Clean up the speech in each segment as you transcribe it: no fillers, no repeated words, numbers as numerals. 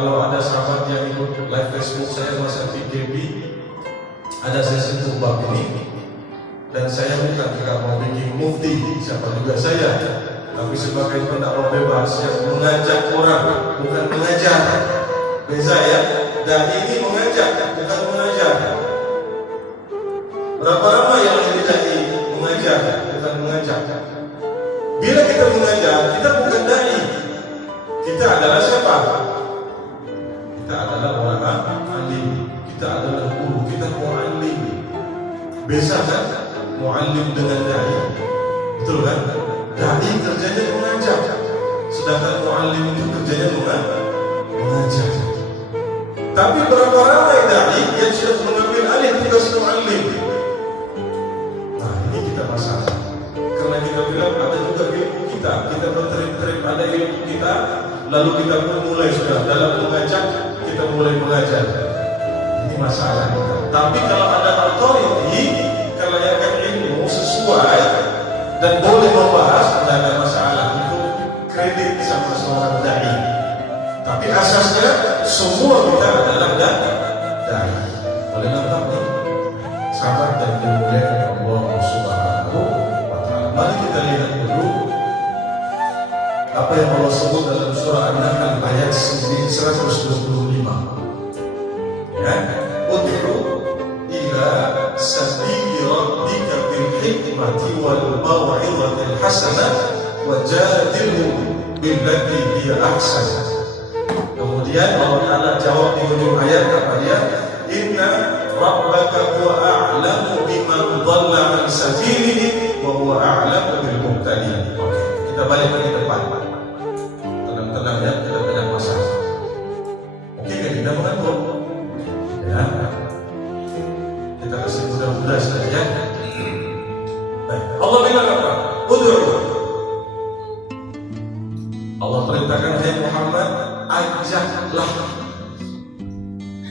kalau ada sahabat yang ikut live Facebook saya masa PKB, ada sesi bab ini, dan saya bukan mau bikin mufti, siapa juga saya, tapi sebagai pendakwah bebas yang mengajak orang, bukan mengajar. Beza ya, dan ini mengajak, bukan mengajar. Berapa lama yang menjadi dai? Mengajar, bukan mengajak. Bila kita mengajar, kita bukan dai. Kita adalah siapa? Kita adalah orang alim. Kita adalah guru. Kita mu'allim. Beza kan? Mu'allim dengan dai. Betul kan? Dai kerjanya mengajar, sedangkan mu'allim itu kerjanya mengajar. Tapi berapa ramai dai yang sudah mengambil alih tugas mu'allim? Nah, ini kita masalah. Karena kita bilang ada juga ilmu kita bertrip-trip, ada ilmu kita, lalu kita pun mulai sudah dalam mengajak, kita mulai mengajar. Ini masalah kita. Tapi kalau ada authority, kalau yang ilmu sesuai dan boleh membahas, tidak ada masalah. Itu kredit sama seorang dai. Tapi asasnya semua kita adalah dai. Boleh nampak nih, sahabat dan dimuliakan Allah Subhanahu wa Ta'ala. Mari kita lihat dulu apa yang Allah sebut dalam surah An-Nahl ayat 125. Ya, ud'u ila sabili rabbika bil hikmati wal mau'izatil hasanah wajadilhum billati hiya ahsan. Kemudian Allah Ta'ala jawab di ujung ayat apa dia? Inna rabbaka huwa a'lamu biman dhalla an sabilihi wa huwa a'lamu bil muhtadin. Oke, kita balik ke depan. Tenang-tenang ya, kita tidak masalah. Oke, kita mengatur. Ya. Kita kasih mudah-mudah saja. Baik. Allah bilang apa? Ud'u. Allah perintahkan hai Muhammad, ajaklah.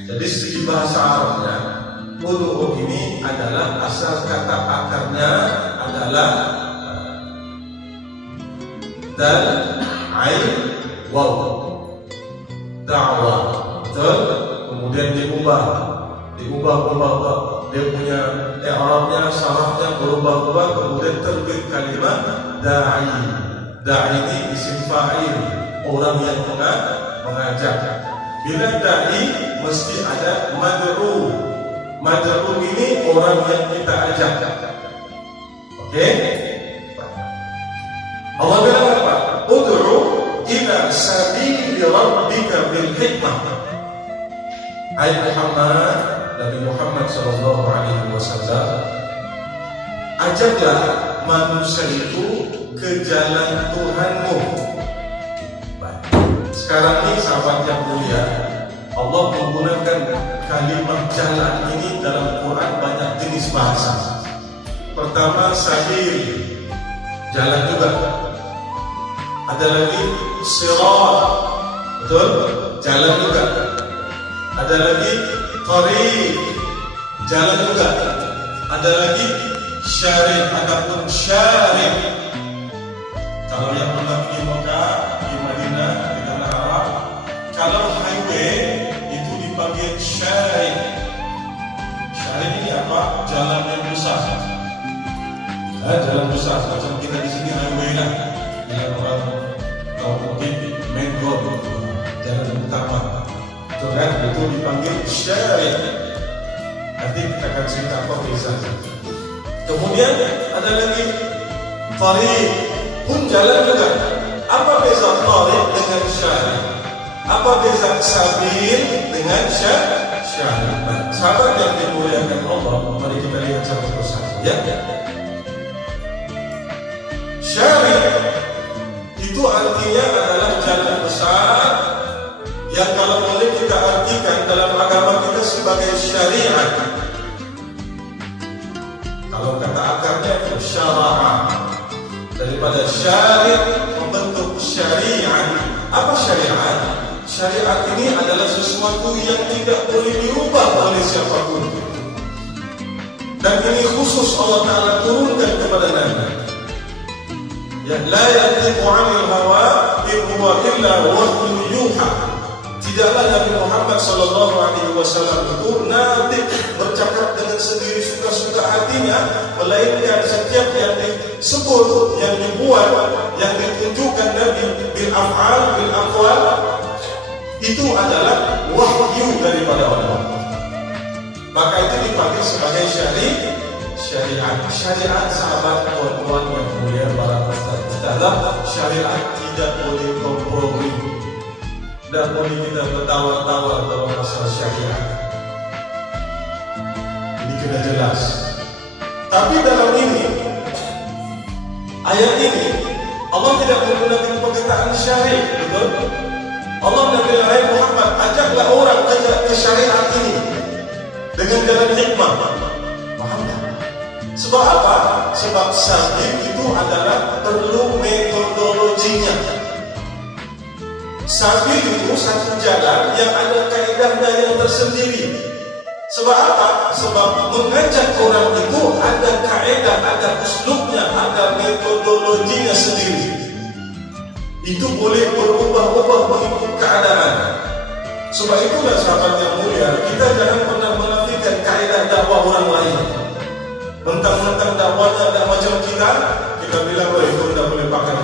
Jadi segi bahasa Arabnya, ud'u ini adalah asal kata akarnya adalah dal, ain, waw, da'wah. Betul? Kemudian diubah, dia punya i'rabnya, sarafnya berubah-ubah, kemudian terbit kalimat da'i. Da'i ini isim fa'il, orang yang mengajak. Bila da'i mesti ada mad'u. Mad'u ini orang yang kita ajak. Oke? Allah bilang apa? Ud'u ila sabili rabbika bil hikmah. Hai Muhammad, Nabi Muhammad sallallahu alaihi wasallam, ajaklah manusia itu ke jalan Tuhanmu. Baik. Sekarang ini sahabat yang mulia, Allah menggunakan kalimat jalan ini dalam Quran banyak jenis bahasa. Pertama sabil, jalan juga. Ada lagi sirat, betul? Jalan juga. Ada lagi tariq, jalan juga. Ada lagi syarih ataupun syarih. Kalau yang pernah pergi Mekah, di Madinah, di tanah Arab, kalau highway itu dipanggil syarih. Syarih ini apa? Jalan yang besar. Jalan besar. Macam kita di sini highway lah. Jalan orang tahu mungkin main road, jalan utama. Itu kan? Itu dipanggil syarih. Nanti kita akan cerita apa biasanya. Kemudian ada lagi tariq, pun jalan juga. Apa beza tariq dengan syarih? Apa beza sabil dengan syarih? Sahabat yang dimuliakan Allah, mari kita lihat satu persatu. Ya. Syarih itu artinya adalah jalan besar yang kalau boleh kita artikan dalam agama kita sebagai syariat. Kalau kata akarnya itu syara'ah, daripada syariat membentuk syariat. Apa syariat? Syariat ini adalah sesuatu yang tidak boleh diubah oleh siapapun, dan ini khusus Allah Ta'ala turunkan kepada Nabi. Ya, la yantiqu 'anil hawa in huwa illa wahyun yuha. Tidaklah Nabi Muhammad Sallallahu Alaihi Wasallam itu nanti bercakap dengan sendiri suka-suka hatinya, melainkan setiap yang disebut, yang dibuat, yang ditunjukkan Nabi bil af'al, bil aqwal, itu adalah wahyu daripada Allah. Maka itu dipanggil sebagai syariat sahabat tuan-tuan yang mulia para ustaz. Dalam syariat tidak boleh kompromi, tidak boleh kita bertawar-tawar dalam masalah syariat. Ini kena jelas. Tapi dalam ini, ayat ini, Allah tidak menggunakan perkataan syari', betul? Allah bilang, "Hai Muhammad, ajaklah orang ke syariat ini dengan jalan hikmah." Paham tak? Sebab apa? Sebab sabil itu adalah perlu metodologinya. Sabil itu satu jalan yang ada kaedahnya yang tersendiri. Sebab apa? Sebab mengajak orang itu ada kaedah, ada uslubnya, ada metodologinya sendiri. Itu boleh berubah-ubah mengikut keadaan. Sebab itulah sahabat yang mulia, kita jangan pernah menafikan kaedah dakwah orang lain. Mentang-mentang dakwahnya tidak macam kita bilang, "Oh, itu tidak boleh pakai."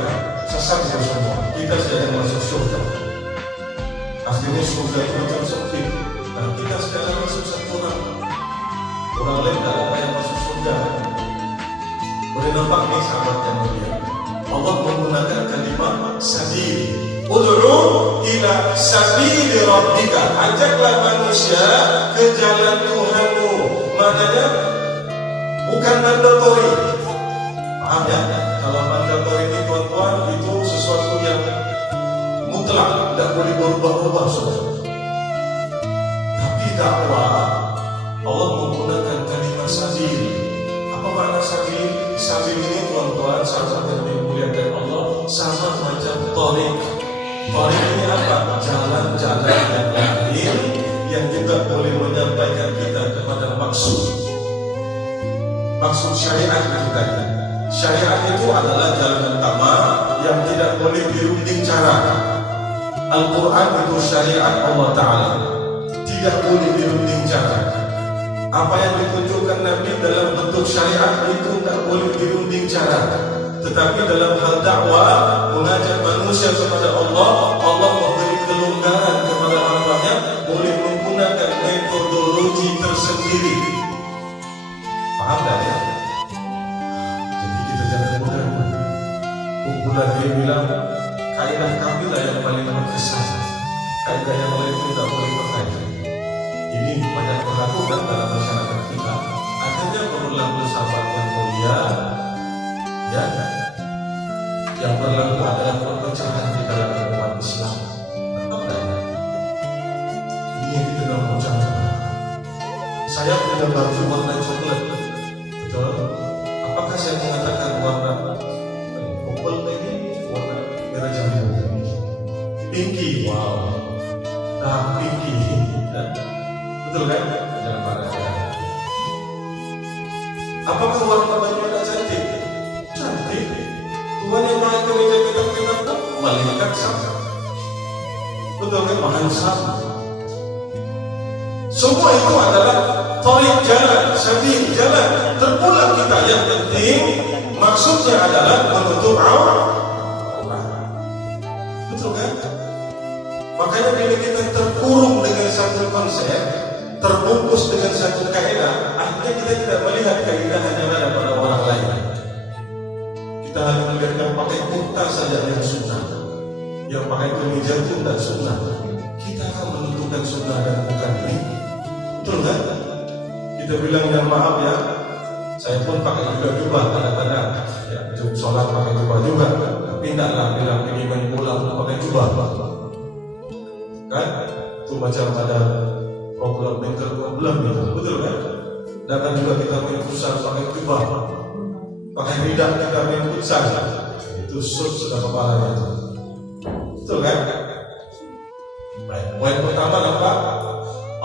Sesat itu semua. Kita sedang masuk surga. Akhirnya surga itu macam sempit. Dan kita sekarang masuk satu orang. Orang lain tak ada yang masuk surga. Boleh nampak ni sahabat yang mulia. Allah menggunakan kalimat sabil. Ud'u ila sabil rabbika. Ajaklah manusia ke jalan Tuhanmu. Maknanya bukan mandatori. Paham ya? Kalau mandatori ini tuan-tuan, itu sesuatu yang mutlak, tidak boleh berubah-ubah. Tapi dakwah, Allah menggunakan kalimat sabil. Apa makna sabil? Sabil ini tuan-tuan, sahabat yang dimuliakan Allah, sama macam tariq. Tariq ini apa? Jalan-jalan yang lain yang juga boleh menyampaikan kita kepada maksud syariat itu tadi. Syariat itu adalah jalan utama yang tidak boleh dirunding cara. Al-Quran itu syariat Allah Ta'ala, tidak boleh dirunding cara. Apa yang ditunjukkan Nabi dalam bentuk syariat itu tidak boleh dirunding cara. Tetapi dalam hal dakwah, mengajak manusia kepada Allah, Allah memberi kelonggaran kepada hamba-Nya, boleh menggunakan metodologi tersendiri. Paham tak ya? Jadi kita jangan mudah. Kumpulan dia bilang, kaidah kami lah yang paling berkesan. Kaidah yang lain itu tak boleh pakai. Ini banyak berlaku dalam masyarakat kita. Akhirnya berlaku sahabat yang mulia, ya, yang berlaku adalah perpecahan di dalam umat Islam. Apa ya? Ini yang kita dalam ucapan. Saya punya baju warna coklat. Apakah saya mengatakan warna opal ini warna merah jambu? Pinky, wow, dah pinky, betul kan? Jangan marah. Apakah warna baju ada cantik? Cantik. Tuhan yang maha kemeja kita malaikat sama. Betul kan? Maha sama. Semua itu adalah tariq jalan, sabil jalan. Terpulang kita, yang penting maksudnya adalah menutup aurat. Betul kan? Makanya bila kita terkurung dengan satu konsep, terbungkus dengan satu kaidah, akhirnya kita tidak melihat kaidah hanya ada pada orang lain. Kita hanya melihat yang pakai kurta saja yang sunnah, yang pakai kemeja itu tidak sunnah. Kita akan menentukan sunnah dan bukan ini. Betul kan? Kita bilang yang maaf ya, saya pun pakai jubah kadang-kadang, ya, sholat pakai jubah juga. Tapi tidaklah bilang pergi main bola pakai jubah, kan? Itu macam ada problem itu, betul kan? Dan kan juga kita main futsal pakai jubah, pakai lidah kita main futsal, itu sudah kepalanya itu, betul kan? Baik, poin pertama apa?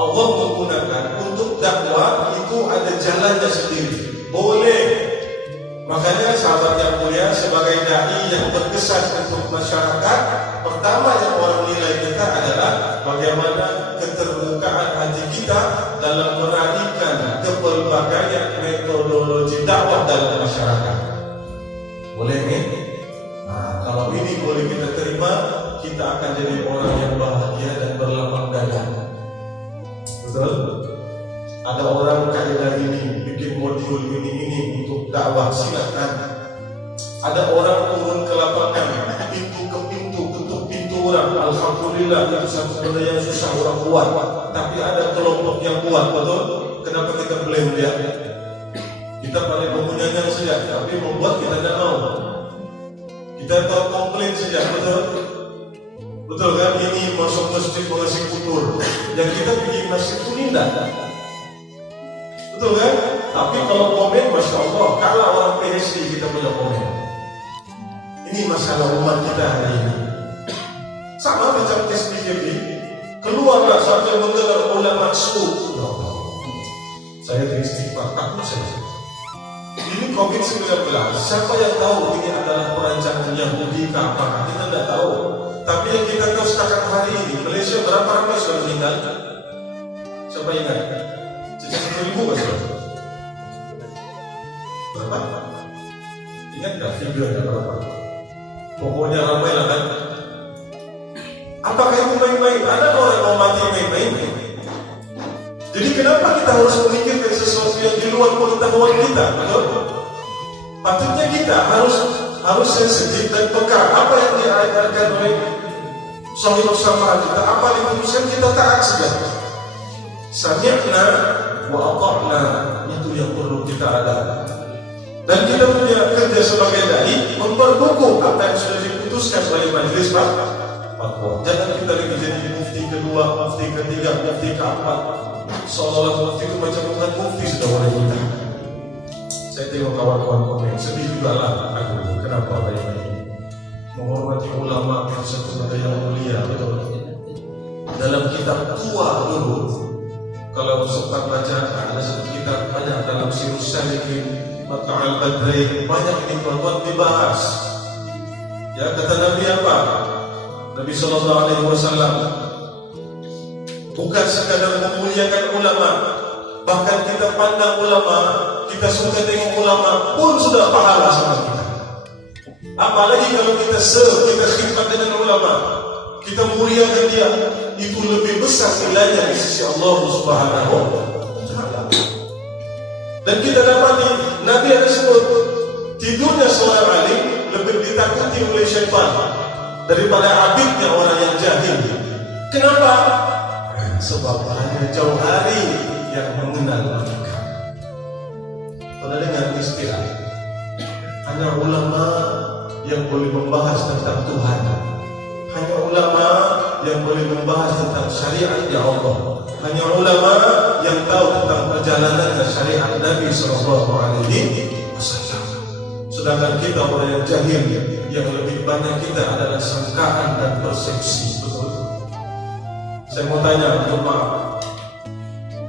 Allah menggunakan untuk dakwah itu ada jalannya sendiri. Boleh. Makanya sahabat yang mulia, sebagai dai yang berkesan untuk masyarakat, pertama yang orang nilai kita adalah bagaimana keterbukaan hati kita dalam meraihkan kepelbagaian metodologi dakwah dalam masyarakat. Boleh nih? Nah, kalau ini boleh kita terima, kita akan jadi orang yang bahagia dan berlapang dada. Betul? Ada orang kaidah ini, bikin modul ini untuk dakwah, silakan. Ada orang turun ke lapangan, pintu ke pintu, ketuk pintu orang. Alhamdulillah, itu satu benda yang susah orang buat. Tapi ada kelompok yang buat, betul? Kenapa kita blame dia? Kita paling mempunyai saja, tapi membuat kita tidak mau. Kita tahu komplain saja, betul? Betul kan? Ini masuk masjid mengasih kutur, yang kita bikin masjid itu indah. Betul kan? Tapi kalau komen, Masya Allah, kalah orang PhD kita punya komen. Ini masalah umat kita hari ini. Sama macam tes PJB, keluarlah sampai menggelar ulama su. Saya beristighfar, takut saya. Ini COVID-19, siapa yang tahu ini adalah perancangan Yahudi ke apakah? Kita tidak tahu. Tapi yang kita tahu setakat hari ini, Malaysia berapa ramai sudah meninggal? Siapa ingat? Sejak 1.000 kan? Berapa? Ingat tak figurnya berapa? Pokoknya ramai lah kan? Apakah itu main-main? Ada orang mau mati main-main? Jadi kenapa kita harus memikirkan sesuatu yang di luar pengetahuan kita? Betul? Patutnya kita harus sensitif dan peka. Apa yang diajarkan oleh Sahih Usama kita, apa yang diputuskan kita taat saja. Sami'na wa ata'na, itu yang perlu kita ada. Dan kita punya kerja sebagai dai memperkukuh apa yang sudah diputuskan oleh majelis fatwa. Jangan kita lagi jadi mufti kedua, mufti ketiga, mufti keempat. Seolah-olah mufti itu macam bukan mufti sudah oleh kita. Saya tengok kawan-kawan komen, sedih juga lah aku. Kenapa kayak ini? Menghormati ulama itu satu benda yang mulia, betul. Dalam kitab tua dulu, kalau sempat baca ada satu kitab banyak dalam Sirus Salikin, Mata'al Badri, banyak ini tuan-tuan dibahas. Ya, kata Nabi apa? Nabi SAW bukan sekadar memuliakan ulama, bahkan kita pandang ulama, kita suka tengok ulama pun sudah pahala sama kita. Apalagi kalau kita kita khidmat dengan ulama, kita muliakan dia, itu lebih besar nilainya di sisi Allah Subhanahu wa Ta'ala. Dan kita dapati Nabi ada sebut tidurnya seorang alim lebih ditakuti oleh syaitan daripada abidnya orang yang jahil. Kenapa? Sebab hanya jauh hari yang mengenal mereka. Pernah dengar istilah hanya ulama yang boleh membahas tentang Tuhan, hanya ulama yang boleh membahas tentang syariat ya Allah, hanya ulama yang tahu tentang perjalanan syariat Nabi SAW. Sedangkan kita orang yang jahil, yang lebih banyak kita adalah sangkaan dan persepsi. Betul? Saya mau tanya, maaf,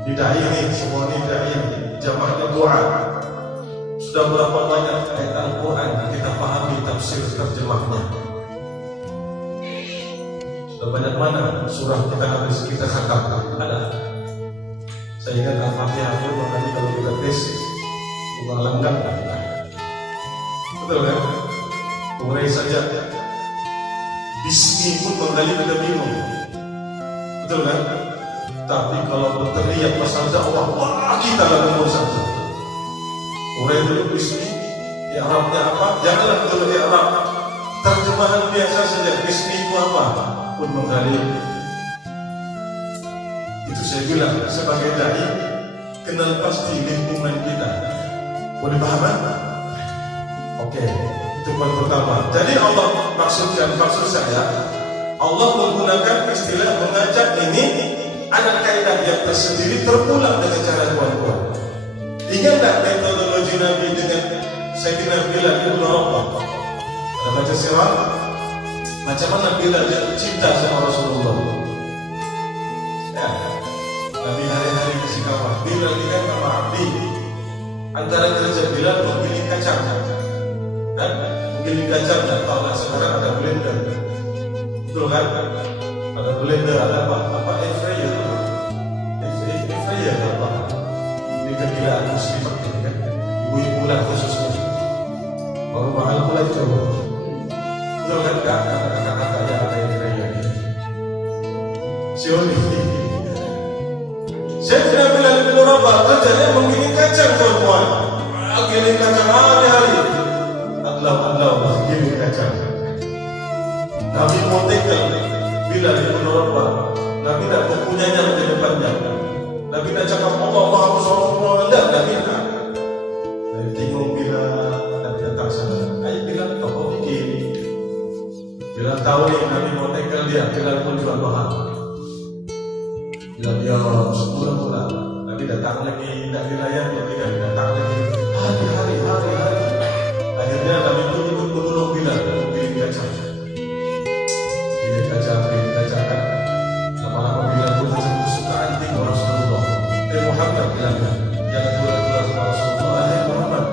di dai ini, semua ini dai jamaahnya doa. Sudah berapa banyak ayat Al-Quran kita pahami tafsir terjemahnya? Sudah banyak mana surah kita habis kita khatam? Ada. Saya ingat Al-Fatihah itu makanya kalau kita tes bukan langgang kita. Betul kan? Mulai saja Bismi pun menggali kita bingung. Betul kan? Tapi kalau berteriak pasal dakwah, wah kita lah nomor satu. Mulai dulu Bismi, i'rabnya apa? Janganlah dulu i'rab, terjemahan biasa saja. Bismi itu apa? Pun menggali. Itu saya bilang sebagai dai, kenal pasti lingkungan kita. Boleh paham? Oke, itu poin pertama. Jadi Allah maksud saya, Allah menggunakan istilah mengajak ini ada kaidah yang tersendiri terpulang dengan cara tuan-tuan. Ingat tak metodologi Nabi dengan Sayyidina Bilal Ibn Rabah? Ada baca sirah? Macam mana Bilal cinta sama Rasulullah? Ya, Nabi hari-hari kasih kawan. Bilal ini kan nama abdi. Antara kerja Bilal menggiling kacang. Menggiling kacang dan tahulah sekarang ada blender. betul kan? Ada blender, ada apa air fryer, apa? Ini kegilaan muslim kan? Ibu-ibu lah khususnya. Baru mahal pula itu. Betul kan? Kakak-kakak yang ada air fryer. Sioni. Saya tidak bilang di Murabah kerjanya menggiling kacang tuan-tuan. Giling kacang hari-hari. Allah giling kacang. Nabi Mutekel bila di Murabah, Nabi tidak mempunyainya di depannya. Nabi tidak cakap Allah Maha Besar, tidak. Nabi tidak. Nabi tengok bila Nabi datang sana. Ayah bilang apa bikin? Bila tahu ni Nabi Mutekel dia, bila pun jual bahan. Bila dia sebulan pula, Nabi datang lagi, tak dilayani, tidak datang lagi, hari-hari. Akhirnya Nabi itu ikut menolong Bilal, pilih kacang kan. Lama-lama Bilal pun suka anting Rasulullah. Muhammad bilangnya, jangan pura-pura sama Rasulullah. Muhammad,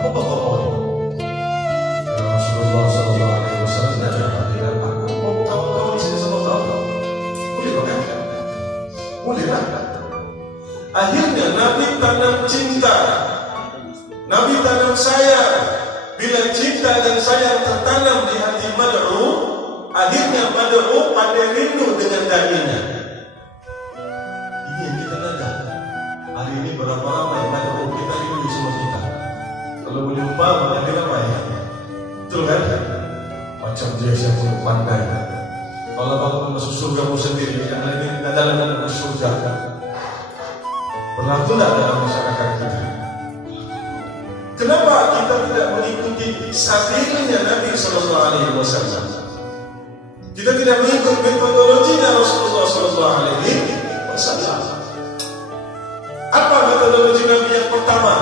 apa bapak mau ini? Rasulullah SAW tidak aku mau kamu di sini sama kamu. Boleh kan? Boleh kan? Akhirnya Nabi tanam cinta, Nabi tanam sayang. Bila cinta dan sayang tertanam di hati Mad'u, akhirnya Mad'u pada rindu dengan darinya. Ini yang kita nada. Hari ini berapa ramai Mad'u kita rindu sama kita. Kalau boleh umpama, dia apa ya? Betul kan? Macam dia siapa yang pandai. Kalau bangun masuk surga mu sendiri, yang lain tidak dalam masuk surga. Berlaku tidak dalam masyarakat kita? Kenapa kita tidak mengikuti sabilnya Nabi SAW? Kita tidak mengikut metodologinya Rasulullah SAW. Apa metodologi Nabi yang pertama?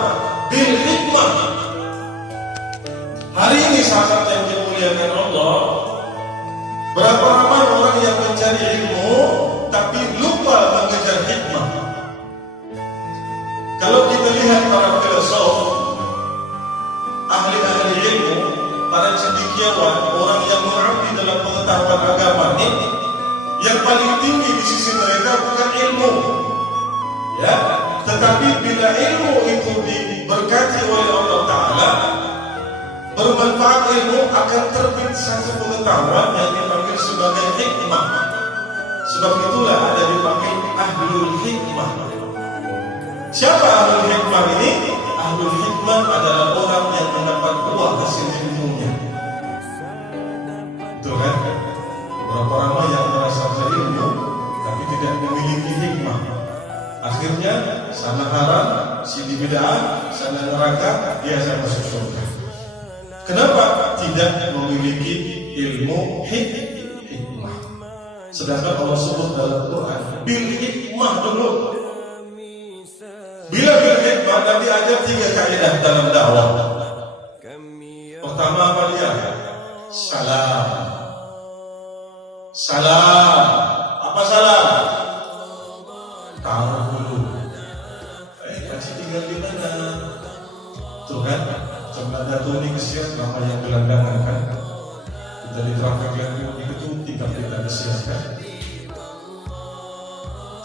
Bil hikmah. Hari ini sahabat yang dimuliakan Allah, berapa ramai orang yang mencari ilmu tapi lupa mengejar hikmah. Kalau kita lihat para filosof, ahli-ahli ilmu, para cendekiawan, orang yang mengabdi dalam pengetahuan agama ini, yang paling tinggi di sisi mereka bukan ilmu, ya, tetapi bila ilmu itu diberkati oleh Allah Ta'ala, bermanfaat ilmu akan terbit satu pengetahuan yang dipanggil sebagai hikmah. Sebab itulah ada dipanggil ahlul hikmah. Siapa ahlul hikmah ini? Ahlul hikmah adalah orang yang mendapat buah hasil ilmunya. Betul kan? Berapa ramai yang merasa berilmu tapi tidak memiliki hikmah. Akhirnya sana haram, sini bid'ah, sana neraka, dia akan masuk surga. Kenapa? Tidak memiliki ilmu hikmah. Sedangkan Allah sebut dalam Quran bil hikmah dulu. Bila bil hikmah, Nabi ajar 3 kaidah dalam dakwah. Pertama apa dia? Salam. Apa salam? Taruh dulu. Masih tinggal di mana? Tuh kan? Coba Dato' ini kesian nama yang gelandangan kan. Kita diterangkan lagi itu tinggal kita kesian kan.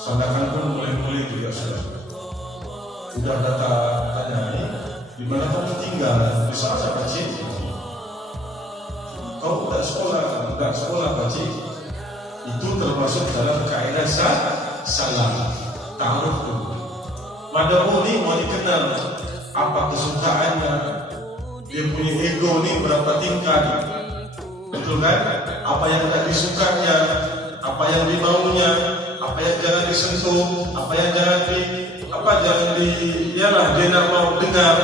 Sandakan pun mulai juga sudah. Sudah tanya ini, di mana kamu tinggal? Di sana Pakcik. Kau tidak sekolah Pakcik. Itu termasuk dalam kaidah salam. Taruh dulu. Madamu ini mau dikenal apa kesukaannya, dia punya ego ni berapa tingkat, betul kan? Apa yang tak disukanya, apa yang dimaunya, apa yang jangan disentuh, apa yang jangan dia nak mau dengar.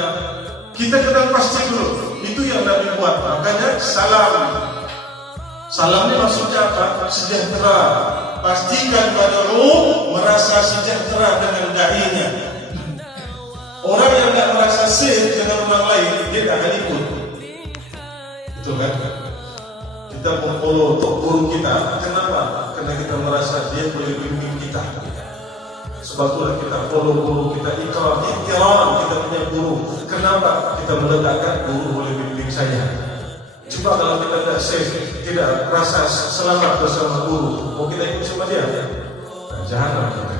Kita kenal pasti dulu. Itu yang Nabi buat. Makanya salam ni maksudnya apa? Sejahtera. Pastikan pada roh merasa sejahtera dengan da'inya. Orang yang tak merasa safe dengan orang lain, dia tak akan ikut. Betul kan? Kita follow guru kita. Kenapa? Karena kita merasa dia boleh bimbing kita. Sebab itulah kita follow guru kita, ikram, kita punya guru. Kenapa? Kita meletakkan guru boleh bimbing saya. Coba kalau kita tidak safe, tidak rasa selamat bersama guru, mau kita ikut sama dia? Nah, jahanam kita.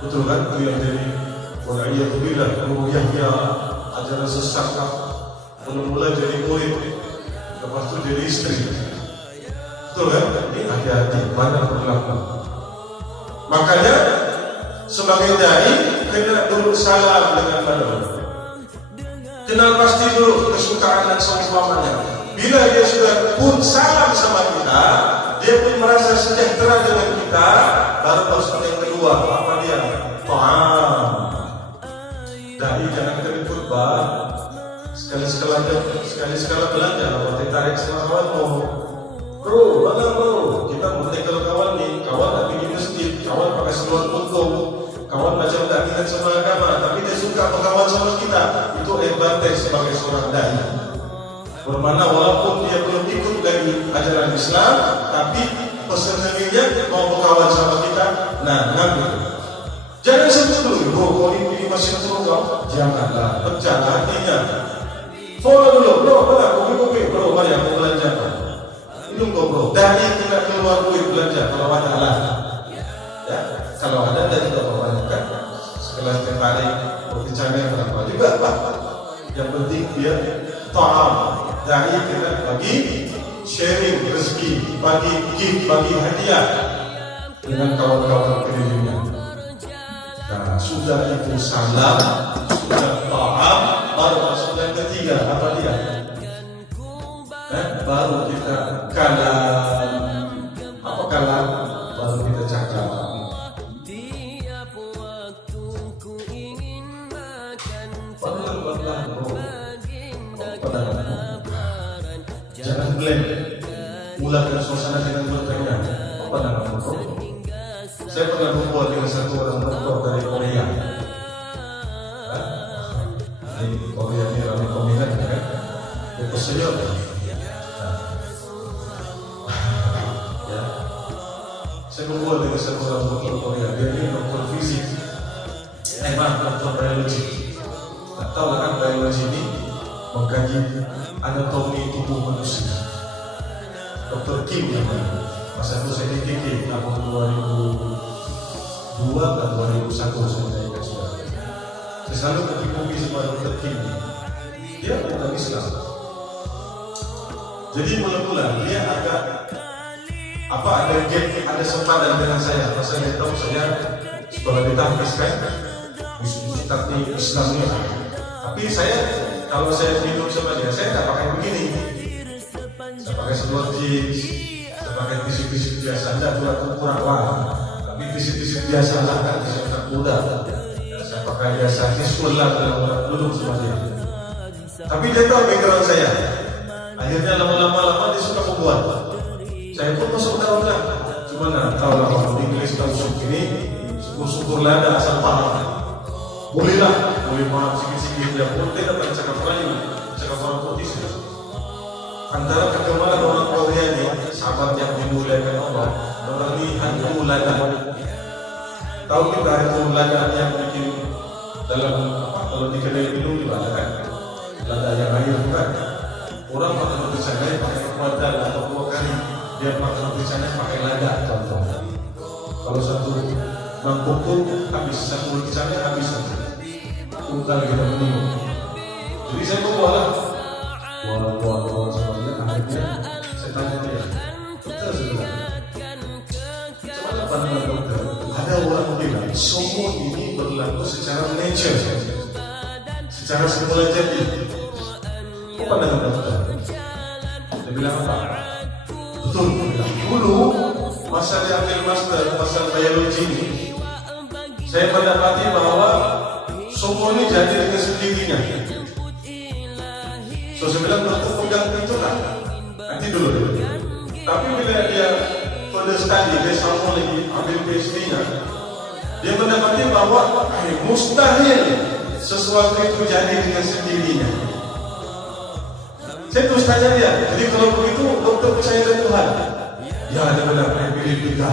Betul kan? Itu yang jadi wal'iyadzubillah, guru Yahya ajaran sesat, mula-mula jadi murid, lepas itu jadi istri. Betul kan? Ini hati-hati, banyak berlaku. Makanya sebagai dai kena dulu salam dengan badan. Kenal pasti dulu kesukaan dan seumpamanya. Bila dia sudah pun salam sama kita, dia pun merasa sejahtera dengan kita, baru maksud yang kedua, apa dia? Ta'am. Dai jangan kena khutbah, sekali-sekala belanja, waktu tarik sama kawanmu. Bro, mana bro? Kita mulai kalau kawan nih, kawan tak pergi masjid, kawan pakai seluar untung, kawan macam tak minat sama agama, tapi dia suka berkawan sama kita. Itu advantage sebagai seorang dai. Bermana walaupun dia belum ikut dari ajaran Islam, tapi personalnya mau berkawan sama kita, nah ngambil. Jangan sebut dulu, bro, kau ini masih turun, janganlah, pecah hatinya. Follow dulu, bro, mana kopi, bro, mari aku belanja. Minum kau bro, dari tidak keluar duit belanja kalau ada lah. Ya, kalau ada dan tidak membanyakan sekelas tertarik berbicara berapa juga pak. Yang penting dia ta'am, dari kita bagi sharing rezeki, bagi gift, bagi hadiah dengan kawan-kawan kelilingnya. Nah, sudah itu salam, sudah ta'am, baru masuk yang ketiga, apa dia? Baru kita kalam, apa kalam? Baru kita cakap. Jangan blend, mulakan suasana dengan bertanya. Apa nama bro? Saya pernah berbuat dengan satu orang dokter dari Korea. Di Korea ini ramai kominan kan? Itu senyum. Saya berbuat dengan satu orang dokter Korea. Dia ini dokter fisik, dokter biologi. Tak tahu kan biologi ini mengkaji anatomi tubuh manusia. Dokter Kim namanya. Masa itu saya di tahun 2002 dan 2001 saya ingat sudah. Saya selalu kopi-kopi sama dokter Kim. Dia bukan Islam. Jadi mula-mula dia agak ada gap, ada sempadan dengan saya. Masa dia tahu saya sekolah di Tampis kan, tapi Islamnya. Tapi saya kalau saya minum sama dia, saya tak pakai begini. Saya pakai seluar jeans, saya pakai tisu-tisu biasa, tidak kurang lah. Tapi tisu-tisu biasa lah kan, tisu anak muda. Saya pakai biasa tisu lah kalau orang duduk sama dia. Tapi dia tahu background saya. Akhirnya lama-lama dia suka membuat. Saya pun masuk tahu lah. Cuma tahu lah waktu Inggris tahu ini, syukur-syukurlah ada asal paham. Bolehlah, boleh paham sikit-sikit. Dia pun dia datang cakap Melayu, cakap orang putih. Antara kegemaran orang Korea ini, sahabat yang dimuliakan Allah, berlihan ulana. Tahu kita hari ulana yang bikin dalam kalau di kedai minum juga ada kan? Lada yang air bukan? Orang makan roti canai pakai kuadal atau 2 kali. Dia makan roti canai pakai lada contoh. Kalau satu mangkuk pun habis, satu roti canai habis. Tunggal kita minum. Jadi saya bawa lah. Bawa semuanya. Akhirnya saya tanya dia, dokter sebenarnya, cuman pandangan dokter, ada orang bilang semua ini berlaku secara nature, secara semula jadi. Apa pandangan dokter? Dia bilang apa? Betul, dulu masa dia ambil master pasal biologi ini, saya mendapati bahwa semua ini jadi dengan sendirinya. So saya bilang dokter pegang itu kan, nanti dulu. Tapi bila dia further study, dia sambung lagi ambil PhD-nya, dia mendapati bahwa mustahil sesuatu itu jadi dengan sendirinya. Saya terus tanya dia, jadi kalau begitu dokter percaya dengan Tuhan? Ya, ada benar, saya pilih kita.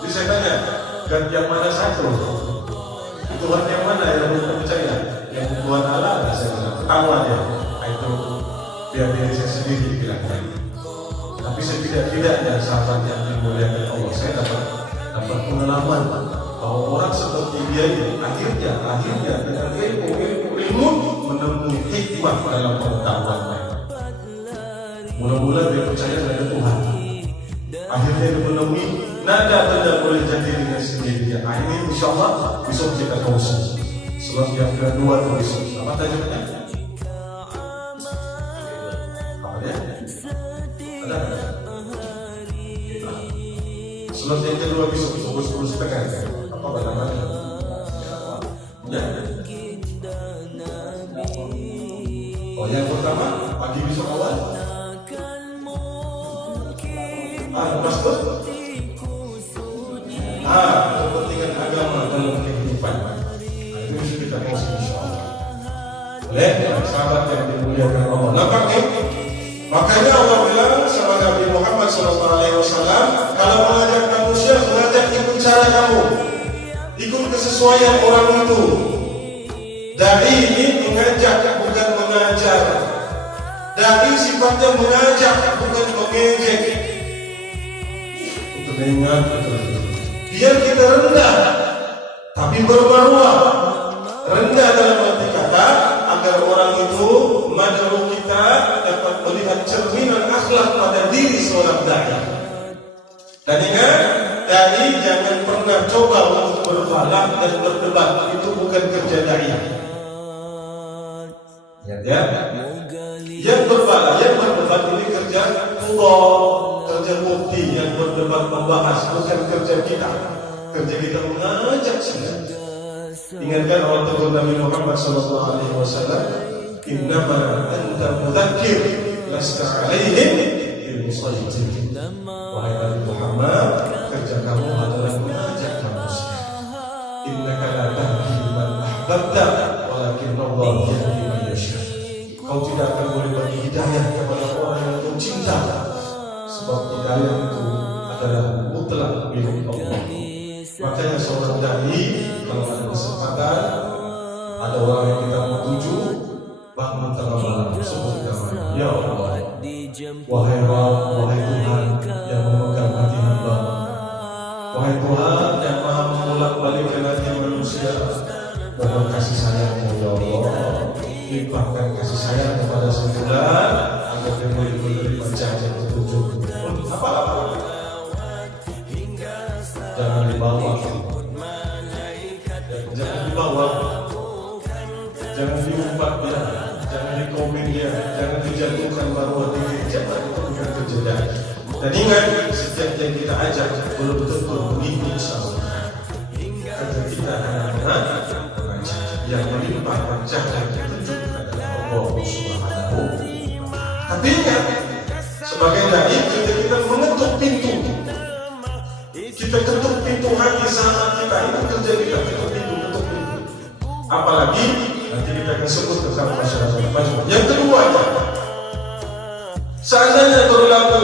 Jadi saya tanya, dan yang mana satu? Tuhan yang mana yang dokter percaya? Yang Tuhan Allah, saya bilang, pertama dia, itu biar diri saya sendiri bilang. Tapi setidak-tidaknya sahabat yang dimuliakan Allah, saya dapat pengalaman bahwa orang seperti dia ini akhirnya dengan ilmu menemui hikmah dalam pengetahuan mereka. Mula-mula dia percaya kepada Tuhan. Akhirnya dia menemui nada benda boleh jadi dengan sendirinya. Akhirnya insyaAllah besok kita kongsi. Sebab yang kedua itu besok. Apa tajunya? Apa dia? Ada? Sebab yang kedua besok pukul 10.30. Apa namanya? Ya. Oh, yang pertama pagi besok awal. Maksud? Kepentingan agama dalam kehidupan. Itu bisa kita kongsi insyaAllah. Boleh? Sahabat yang dimuliakan Allah. Nampaknya? Makanya Allah bilang sama Nabi Muhammad SAW, kalau mengajak manusia, mengajak ikut cara kamu, ikut kesesuaian orang itu. Dai ini mengajak, bukan mengajar. Dai sifatnya mengajak, bukan mengejek. Mendengar biar kita rendah tapi bermarwah. Rendah dalam arti kata agar orang itu madru kita dapat melihat cerminan akhlak pada diri seorang dai. Dan ingat, dai jangan pernah coba untuk berbalak dan berdebat. Itu bukan kerja dai. Ya, yang berbalak, yang berdebat ini kerja Allah. Kerja bukti yang berdebat membahas, bukan kerja kita. Kerja kita mengajak saja. Ingatkan Allah tegur Nabi Muhammad SAW, innama anta mudzakir lasta alaihim bimusaytir. Wahai Nabi Muhammad, kerja kamu adalah mengajak manusia. Innaka la tahdi man ahbabta walakin Allah yahdi man yasha. Kau tidak akan boleh bagi hidayah kepada orang yang kau cinta. Sebab hidayah itu adalah mutlak milik Allah. Makanya seorang dai kalau ada kesempatan, ada orang yang kita mau tuju, bangun tengah malam sebut nama, ya Allah, wahai Rabb, wahai Tuhan yang memegang hati hamba, wahai Tuhan yang maha membolak-balikkan hati manusia, mohon kasih sayang-Mu ya Allah, limpahkan kasih sayang kepada sebulan agar dia boleh menerima cahaya petunjuk. Apa? Jangan dibawa, jangan diumpat dia, jangan dikomen dia, jangan dijatuhkan marwah diri. Jangan, itu bukan kerja. Dan ingat, setiap yang kita ajak belum tentu mengikut sama. Kerja kita adalah yang melimpahkan cahaya petunjuk adalah Allah Subhanahu. Tapi ingat, sebagai dai kita mengetuk pintu. Kita ketuk pintu hati sahabat kita. Itu kerja kita, ketuk pintu. Apalagi nanti kita akan sebut tentang masyarakat majmuk. Yang kedua, seandainya berlaku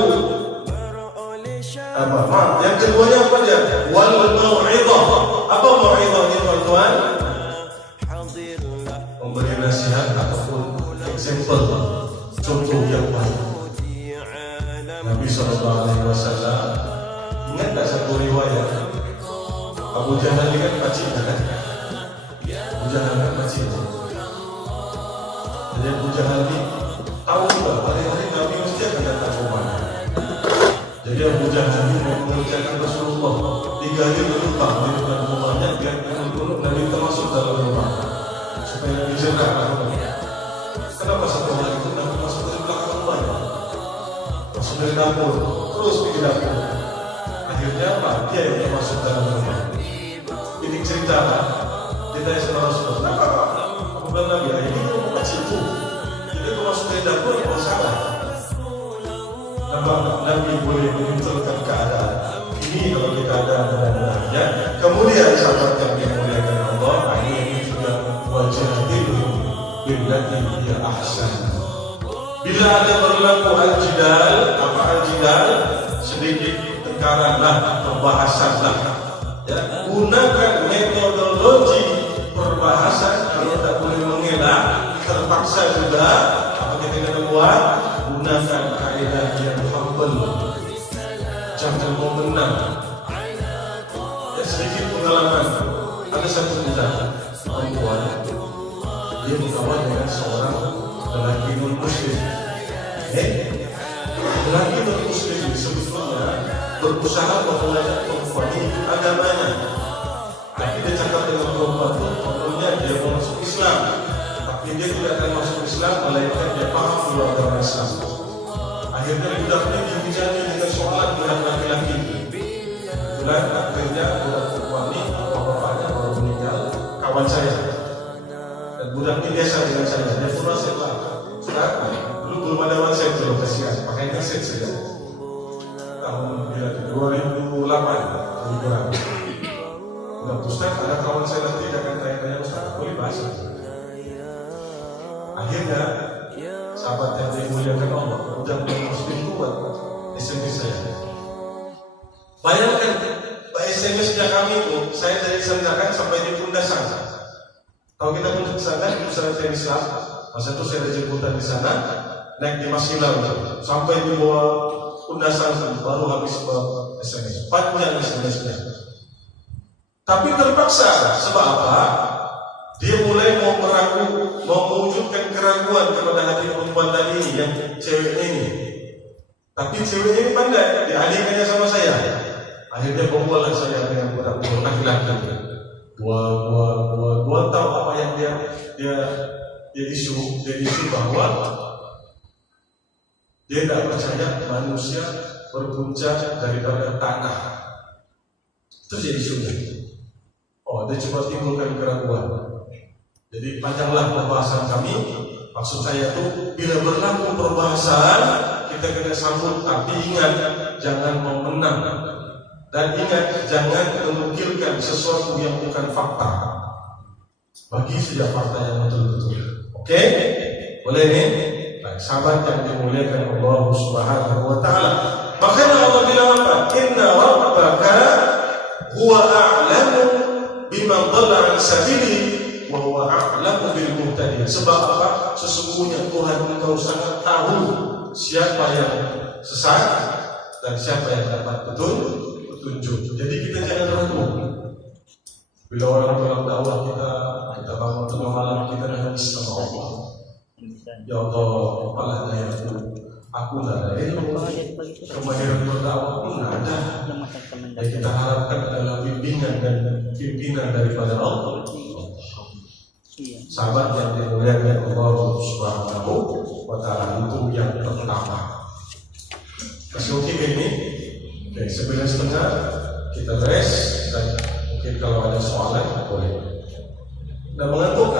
yang keduanya apa dia? Wal mau'izah. Apa mau'izah ini tuan-tuan? Memberi nasihat ataupun example, contoh yang baik. Nabi SAW, ingat tak satu riwayat Abu Jahal ini kan pacik kan? Abu Jahal kan pacik. Jadi Abu Jahal ini tahu juga hari-hari Nabi mesti akan datang ke rumah. Jadi Abu Jahal ini mengerjakan Rasulullah 3 hari berlubang di depan rumahnya biar Nabi termasuk dalam rumah supaya Nabi jaga. Kenapa satu hari itu Nabi masuk dari belakang rumah? Masuk dari dapur, terus pergi dapur. Akhirnya apa? Dia yang masuk dalam rumah. Ini cerita dia tanya sama Rasulullah, kenapa Pak? Aku bilang Nabi, ini rumah kecil itu. Jadi aku masuk dari dapur, aku salah. Nabi boleh menunjukkan keadaan. Ini kalau kita ada mudah-mudahannya. Kemudian sahabat yang dimuliakan Allah, ini juga wajah diri billati hiya ahsan. Bila ada berlaku al-jidal, apa al-jidal? Sedikit tekaranlah, perbahasanlah. Ya, gunakan metodologi perbahasan. Kalau tak boleh mengelak, terpaksa juga apa kita kuat, gunakan kaidah yang humble. Jangan mau menang. Ya, sedikit pengalaman. Ada satu budak perempuan, dia berkawan dengan seorang lelaki non muslim. Lelaki non muslim ini sebetulnya berusaha mengajak perempuan ini agamanya. Tapi dia cakap dengan perempuan itu, pokoknya dia mau masuk Islam. Tapi dia tidak akan masuk Islam, melainkan dia paham dulu agama Islam. Akhirnya budaknya dihujani dengan soalan budak laki-laki. Budak akhirnya budak perempuan ini, bapaknya baru meninggal, kawan saya. Dan budak ini biasa dengan saya. Dia pun saya Pak, dulu belum ada WhatsApp, belum kasihan, pakai kaset saja. Tahun 2008, lebih kurang. Nah, Ustaz, ada kawan saya nanti akan tanya-tanya Ustaz, boleh bahasa. Akhirnya, sahabat yang dimuliakan Allah, udah muslim kuat SMS saya. Bayangkan, SMS-nya kami itu, saya dari Sandakan sampai di Pundasan. Kalau kita pun ke sana, di Pusat Islam, masa itu saya ada jemputan di sana, naik di Masilau, sampai di bawah Pundasan, baru habis SMS. Panjang SMS-nya. Tapi terpaksa, sebab apa? Dia mulai mau meragu, mau mewujudkan keraguan kepada hati perempuan tadi yang cewek ini. Tapi cewek ini pandai, dialihkannya sama saya. Akhirnya berbualan saya dengan budak laki-laki. Dua tahu apa yang dia isu bahwa dia tidak percaya manusia berpunca daripada tanah. Itu jadi isunya. Oh, dia coba timbulkan keraguan. Jadi panjanglah perbahasan kami. Maksud saya itu bila berlaku perbahasan kita kena sambut, tapi ingat jangan mau menang. Dan ingat jangan menukilkan sesuatu yang bukan fakta. Bagi saja fakta yang betul-betul. Oke? Boleh nih? Baik, sahabat yang dimuliakan Allah Subhanahu wa taala. Makanya Allah bilang apa? Inna rabbaka huwa a'lamu biman dhalla 'an sabili wa huwa a'lamu bil muhtadin. Sebab apa? Sesungguhnya Tuhan engkau sangat tahu siapa yang sesat dan siapa yang dapat petunjuk. Jadi kita jangan ragu. Bila orang dalam dakwah kita bangun tengah malam, kita nangis sama Allah. Ya Allah, apalah dayaku. Aku tidak ada ilmu, kemahiran berdakwah pun tidak ada. Yang kita harapkan adalah bimbingan dan pimpinan daripada Allah. Sahabat yang dimuliakan Allah Subhanahu wa taala, itu yang pertama. Kasih ini, oke, 9:30 kita rest, dan mungkin kalau ada soalan boleh. Dan mengantuk